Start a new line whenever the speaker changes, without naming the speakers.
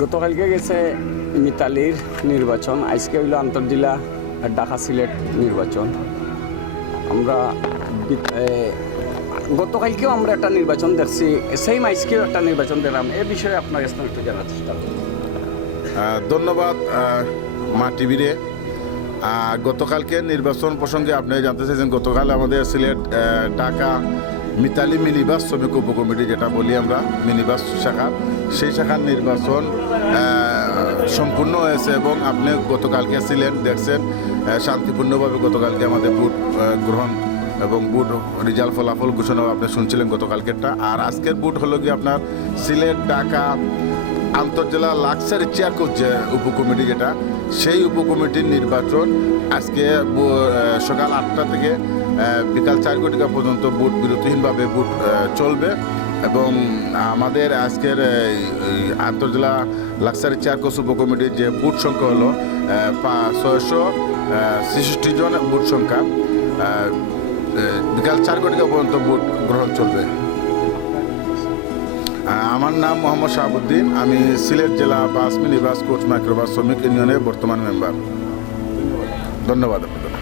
গতকালকে গেছে মিতালির নির্বাচন। আজকে হইল আন্তর্জিলা ঢাকা সিলেট নির্বাচন। আমরা গতকালকেও আমরা একটা নির্বাচন দেখছি। সেম আজকেও একটা নির্বাচন দেখলাম। এ বিষয়ে আপনার কাছে একটু জানার চেষ্টা
ধন্যবাদ মা টিভিরে। গতকালকে নির্বাচন প্রসঙ্গে আপনি জানতে চাইছেন, গতকাল আমাদের সিলেট ঢাকা মিতালি মিনিবাস শ্রমিক উপকমিটি যেটা বলি আমরা, মিনিবাস শাখা, সেই শাখার নির্বাচন সম্পূর্ণ হয়েছে এবং আপনি গতকালকে ছিলেন দেখছেন শান্তিপূর্ণভাবে গতকালকে আমাদের ভোট গ্রহণ এবং বুট রেজাল্ট ফলাফল ঘোষণা আপনি শুনছিলেন গতকালকেরটা। আর আজকের বুট হলো কি আপনার সিলেট, ঢাকা আন্তর্জেলা লাক্সারি চেয়ারকোচ যে উপকমিটি যেটা, সেই উপকমিটির নির্বাচন আজকে সকাল আটটা থেকে বিকাল চার ঘটিকা পর্যন্ত বুট বিরতিহীনভাবে বুট চলবে এবং আমাদের আজকের আন্তর্জেলা লাক্সারি চেয়ারকোচ উপকমিটির যে বুট সংখ্যা হলো ছয়শো ছেষট্টি জন বুট সংখ্যা বিকাল চার ঘটিকা পর্যন্ত বুট গ্রহণ চলবে। আমার নাম মোহাম্মদ শাহাবুদ্দিন। আমি সিলেট জেলা বাস মিনিবাস কোচ মাইক্রোবাস শ্রমিক ইউনিয়নের বর্তমান মেম্বার। ধন্যবাদ আপনাদের।